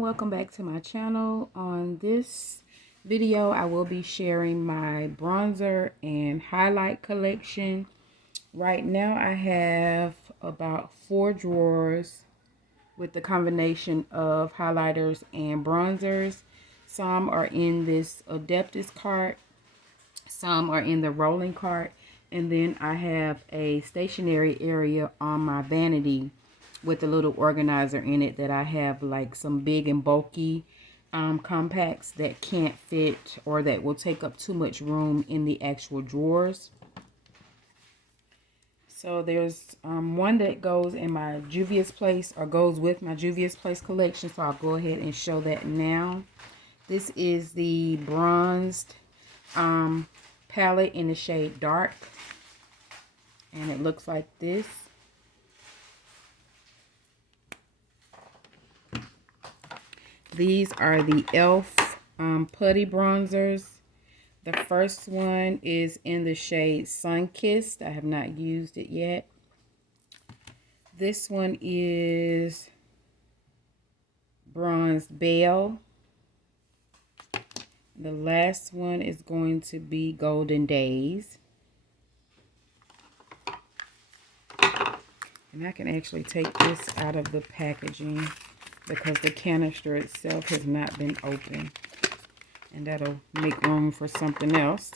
everyone, welcome back to my channel. On this video I will be sharing my bronzer and highlight collection. Right now I have about 4 drawers with the combination of highlighters and bronzers. Some are in this Adeptus cart, some are in the rolling cart, and then I have a stationary area on my vanity with a little organizer in it that I have like some big and bulky compacts that can't fit or that will take up too much room in the actual drawers. So there's one that goes in my Juvia's Place, or goes with my Juvia's Place collection, so I'll go ahead and show that now. This is the bronzed palette in the shade Dark, and it looks like this. These are the e.l.f. putty bronzers. The first one is in the shade Sunkissed. I have not used it yet. This one is Bronzed Belle. The last one is going to be Golden Days. And I can actually take this out of the packaging because the canister itself has not been opened. And that'll make room for something else.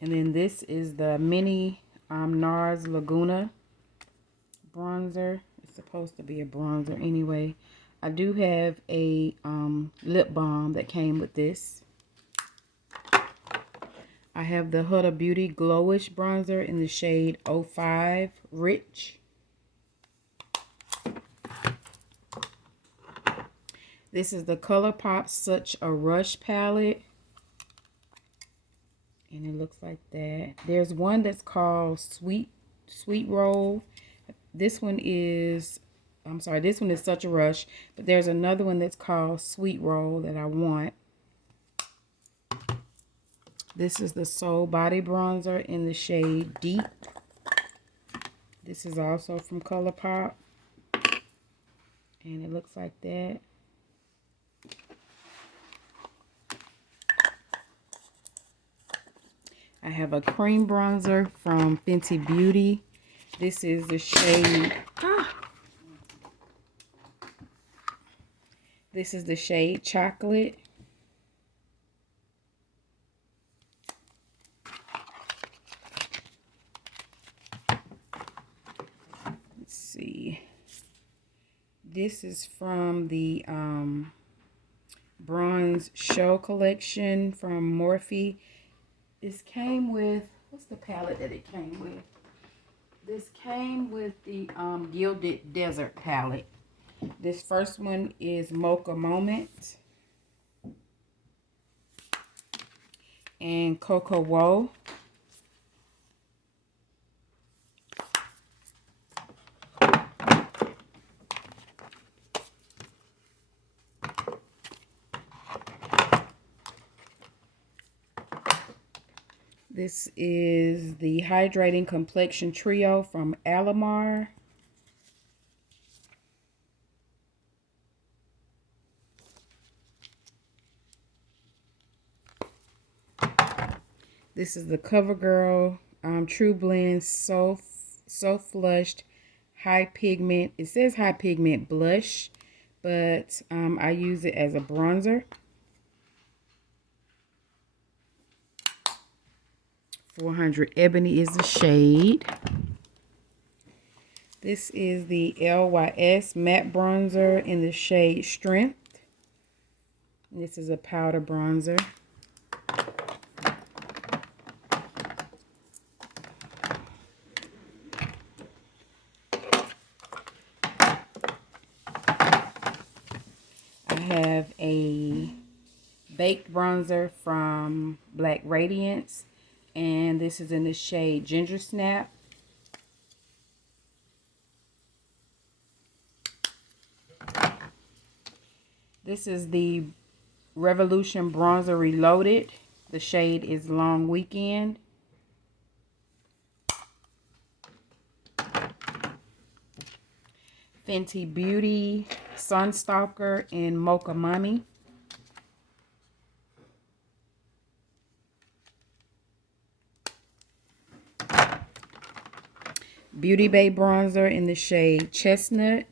And then this is the mini NARS Laguna bronzer. It's supposed to be a bronzer anyway. I do have a lip balm that came with this. I have the Huda Beauty Glowish bronzer in the shade 05 Rich. This is the ColourPop Such a Rush palette. And it looks like that. There's one that's called Sweet Roll. This one is, I'm sorry, this one is Such a Rush. But there's another one that's called Sweet Roll that I want. This is the Soul Body bronzer in the shade Deep. This is also from ColourPop. And it looks like that. I have a cream bronzer from Fenty Beauty. This is the shade, this is the shade Chocolate. Let's see. This is from the Bronze Show collection from Morphe. This came with, what's the palette that it came with? This came with the Gilded Desert palette. This first one is Mocha Moment and Cocoa Woe. This is the Hydrating Complexion Trio from Alamar. This is the CoverGirl True Blend So Flushed High Pigment. It says High Pigment Blush, but I use it as a bronzer. 400 Ebony is the shade. This is the LYS matte bronzer in the shade Strength. This is a powder bronzer. I have a baked bronzer from Black Radiance. And this is in the shade Ginger Snap. This is the Revolution Bronzer Reloaded. The shade is Long Weekend. Fenty Beauty Sunstalker in Mocha Mommy. Beauty Bay bronzer in the shade Chestnut.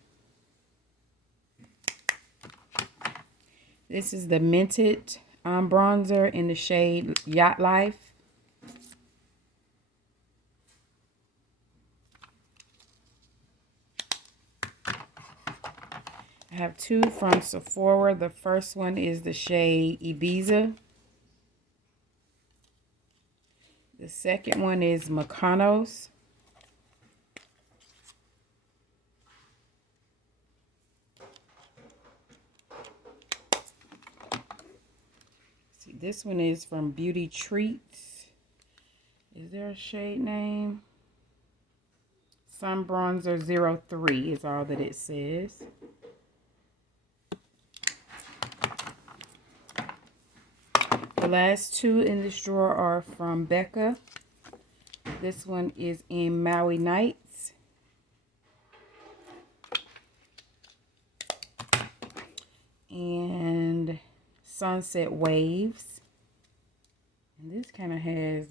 This is the Mented bronzer in the shade Yacht Life. I have two from Sephora. The first one is the shade Ibiza. The second one is Mykonos. See, this one is from Beauty Treats. Is there a shade name? Sun Bronzer 03 is all that it says. The last two in this drawer are from Becca. This one is in Maui Nights. And Sunset Waves. And this kind of has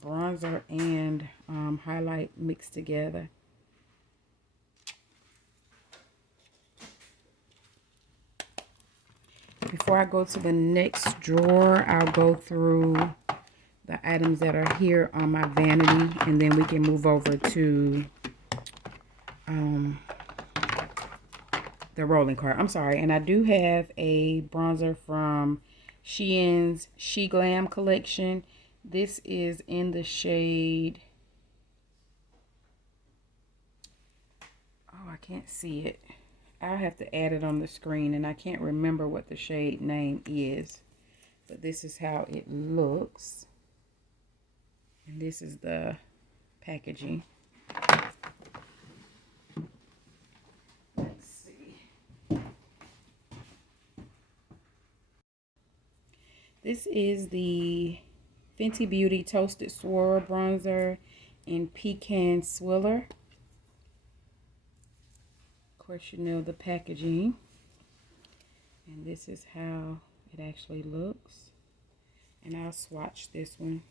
bronzer and highlight mixed together. Before I go to the next drawer, I'll go through the items that are here on my vanity, and then we can move over to the rolling cart. I'm sorry. And I do have a bronzer from Shein's She Glam collection. This is in the shade, oh, I can't see it. I'll have to add it on the screen, and I can't remember what the shade name is. But this is how it looks. And this is the packaging. Let's see. This is the Fenty Beauty Toasted Swirl Bronzer in Pecan Swiller. Of course, you know the packaging. And this is how it actually looks. And I'll swatch this one.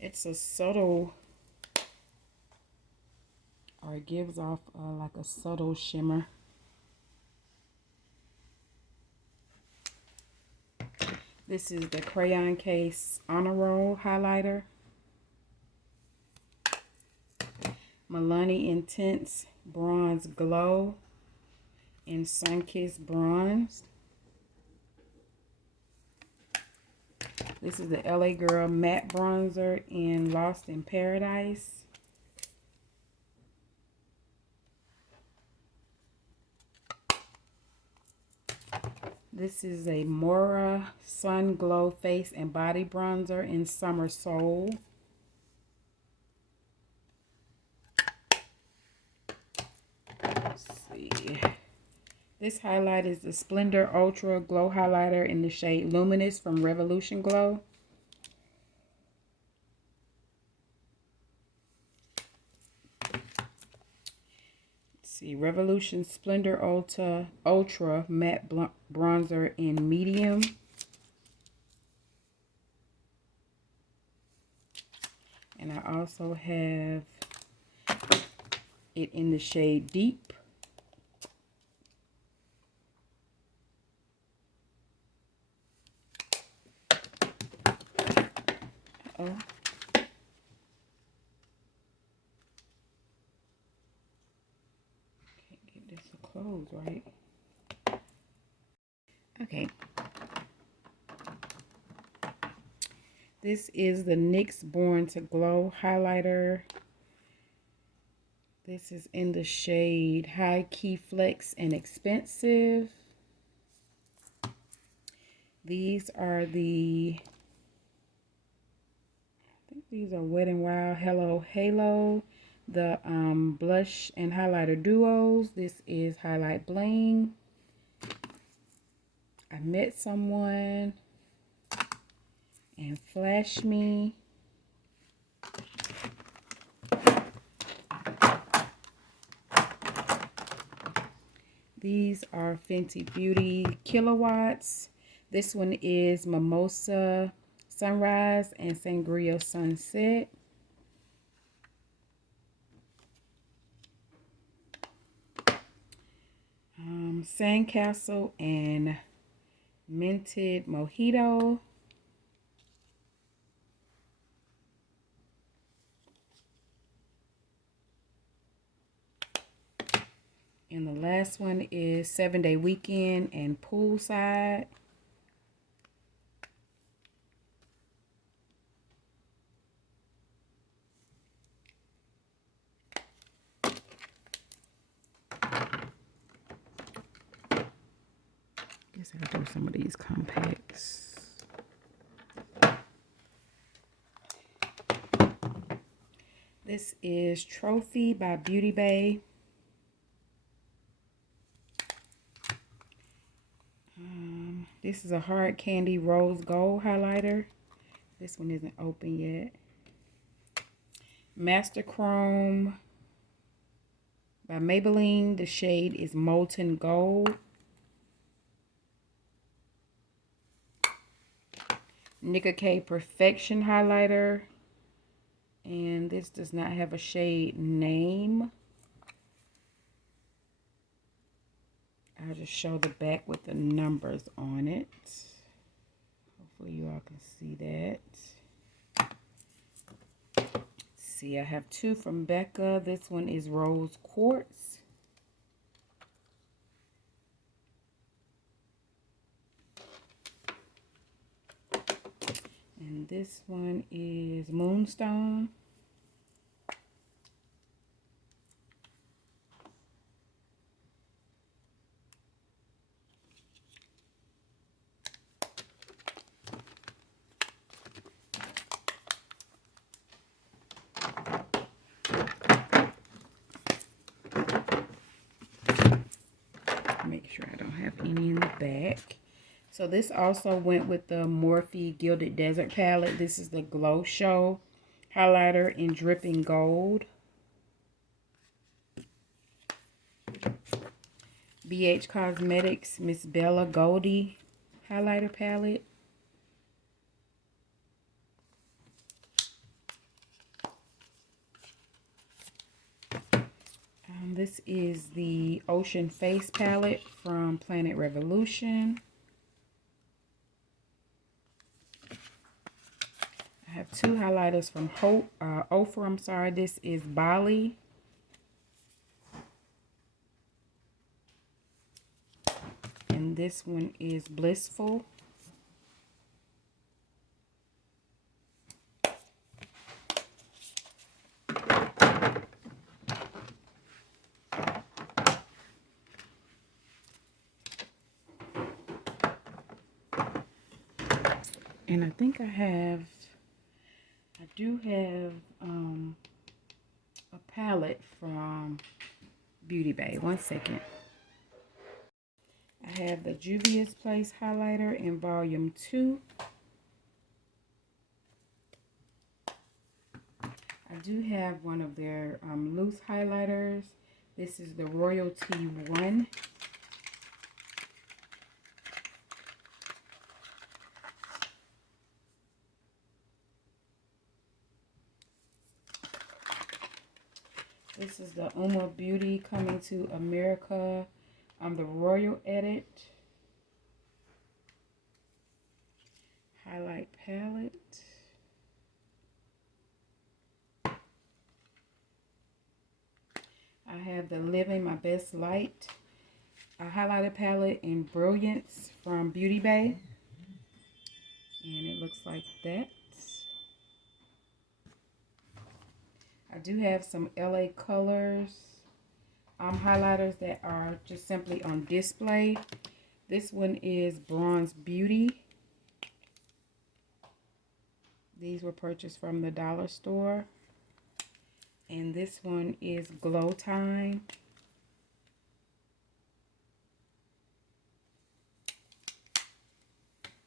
It's a subtle, or it gives off like a subtle shimmer. This is the Crayon Case Honor Roll highlighter. Milani Intense Bronze Glow in Sunkissed Bronze. This is the LA Girl Matte Bronzer in Lost in Paradise. This is a Mora Sun Glow Face and Body Bronzer in Summer Soul. Let's see. This highlight is the Splendor Ultra Glow Highlighter in the shade Luminous from Revolution Glow. Let's see. Revolution Splendor Ultra Matte Bronzer in Medium. And I also have it in the shade Deep. Uh-oh. Can't get this to close right. Okay. This is the NYX Born to Glow highlighter. This is in the shade High Key Flex and Expensive. These are the, I think these are Wet n Wild Hello Halo. The blush and highlighter duos. This is Highlight Bling. I Met Someone and Flash Me. These are Fenty Beauty Kilowatts. This one is Mimosa Sunrise and Sangria Sunset. Sandcastle and Minted Mojito. And the last one is 7-Day Weekend and Poolside. Guess I'll throw some of these compacts. This is Trophy by Beauty Bay. This is a Hard Candy Rose Gold highlighter. This one isn't open yet. Master Chrome by Maybelline. The shade is Molten Gold. Nicka K Perfection highlighter. And this does not have a shade name. I'll just show the back with the numbers on it. Hopefully you all can see that. See, I have two from Becca. This one is Rose Quartz. And this one is Moonstone. Make sure I don't have any in the back. So this also went with the Morphe Gilded Desert palette. This is the Glow Show highlighter in Dripping Gold. BH Cosmetics Miss Bella Goldie highlighter palette. This is the Ocean Face palette from Planet Revolution. I have two highlighters from Ofra. This is Bali. And this one is Blissful. And I think I do have a palette from Beauty Bay. One second. I have the Juvia's Place highlighter in volume 2. I do have one of their loose highlighters. This is the Royalty 1. This is the Uma Beauty Coming to America. The Royal Edit highlight palette. I have the Living My Best Light highlighter palette in Brilliance from Beauty Bay. And it looks like that. I do have some LA Colors highlighters that are just simply on display. This one is Bronze Beauty. These were purchased from the dollar store. And this one is Glow Time.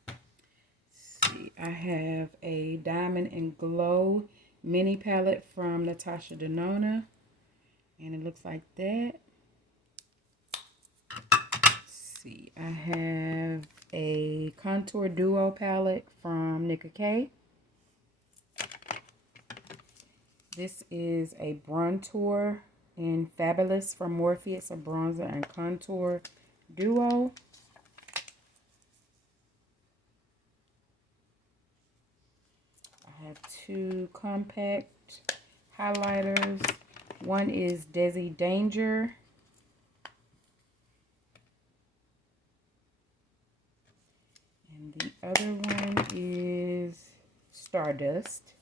Let's see, I have a Diamond and Glow mini palette from Natasha Denona. And it looks like that. see, I have a Contour Duo palette from Nicka K. This is a Bronzer in Fabulous from Morphe. It's a bronzer and contour duo. I have two compact highlighters. One is Desi Danger. And the other one is Stardust.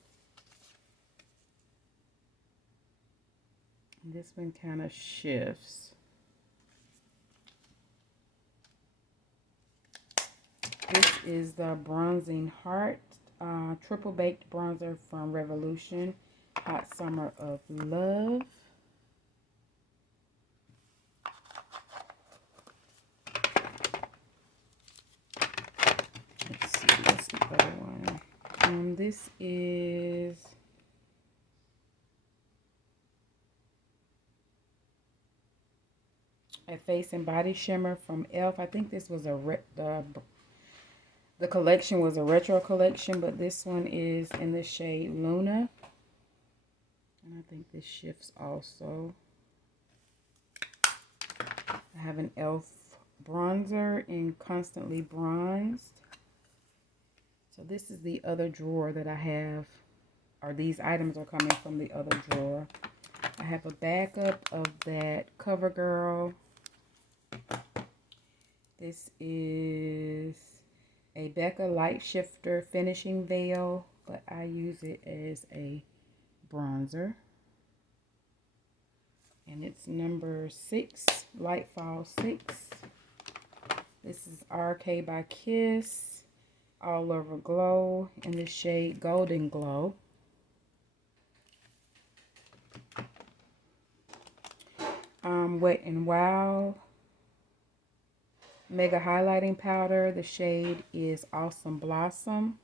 And this one kind of shifts. This is the Bronzing Heart Triple Baked Bronzer from Revolution. Hot Summer of Love. Let's see, what's the other one? This is a Face and Body Shimmer from e.l.f. I think this was the collection was a retro collection, but this one is in the shade Luna. And I think this shifts also. I have an e.l.f. bronzer in Constantly Bronzed. So this is the other drawer that I have, or these items are coming from the other drawer. I have a backup of that CoverGirl. This is a Becca Light Shifter Finishing Veil, but I use it as a bronzer. And it's number 6, Lightfall 6. This is RK by Kiss, All Over Glow in the shade Golden Glow. Wet n Wild Mega Highlighting Powder. The shade is Awesome Blossom.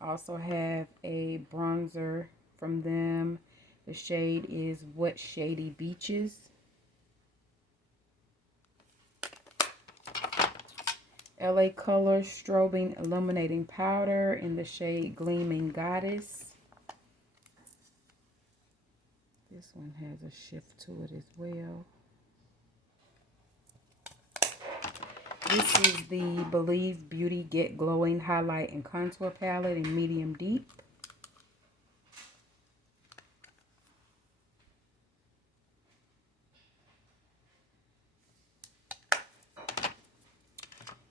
Also have a bronzer from them. The shade is Wet Shady Beaches. LA Color Strobing Illuminating Powder in the shade Gleaming Goddess. This one has a shift to it as well. This is the Believe Beauty Get Glowing Highlight and Contour Palette in Medium Deep.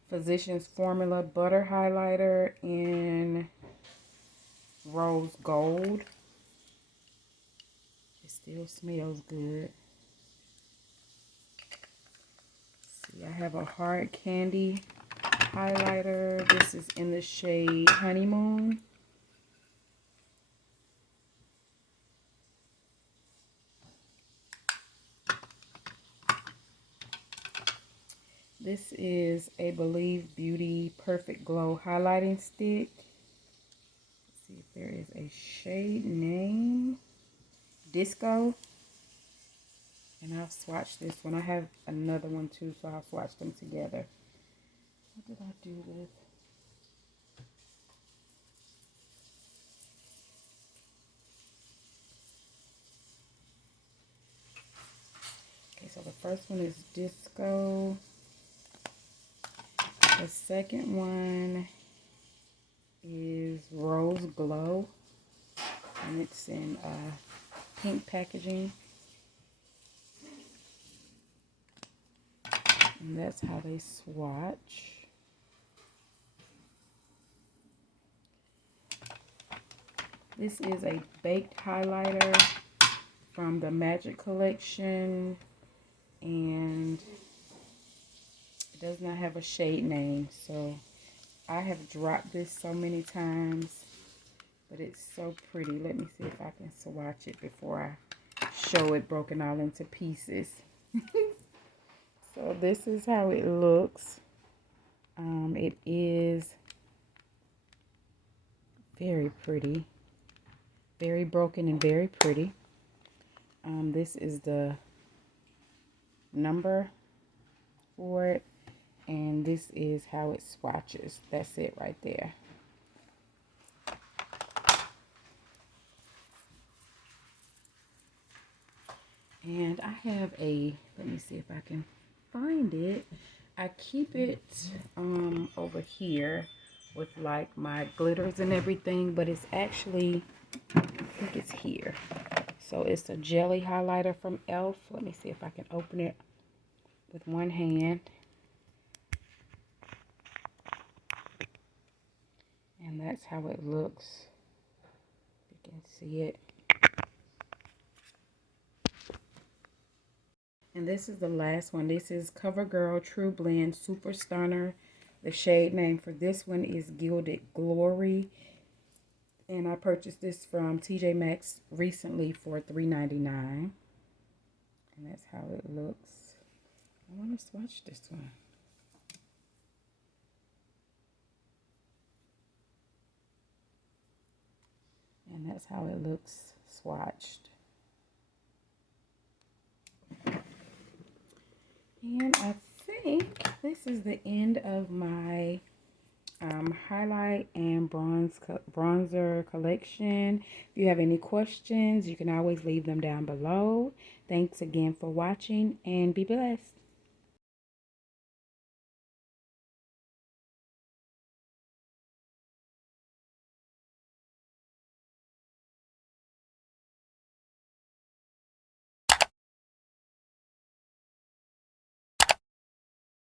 Physicians Formula Butter Highlighter in Rose Gold. It still smells good. See, I have a Hard Candy highlighter. This is in the shade Honeymoon. This is a Believe Beauty Perfect Glow highlighting stick. Let's see if there is a shade name. Disco. And I'll swatch this one. I have another one too, so I'll swatch them together. What did I do with? Okay, so the first one is Disco. The second one is Rose Glow. And it's in pink packaging. And that's how they swatch. This is a baked highlighter from the Magic Collection, and it does not have a shade name, so I have dropped this so many times, but it's so pretty. Let me see if I can swatch it before I show it broken all into pieces. So this is how it looks. It is very pretty. Very broken and very pretty. This is the number for it. And this is how it swatches. That's it right there. And I have let me see if I can find it. I keep it over here with like my glitters and everything, but it's actually, I think it's here. So it's a jelly highlighter from e.l.f. Let me see if I can open it with one hand. And that's how it looks. You can see it. And this is the last one. This is CoverGirl True Blend Super Stunner. The shade name for this one is Gilded Glory. And I purchased this from TJ Maxx recently for $3.99. And that's how it looks. I want to swatch this one. And that's how it looks swatched. And I think this is the end of my highlight and bronzer collection. If you have any questions, you can always leave them down below. Thanks again for watching, and be blessed.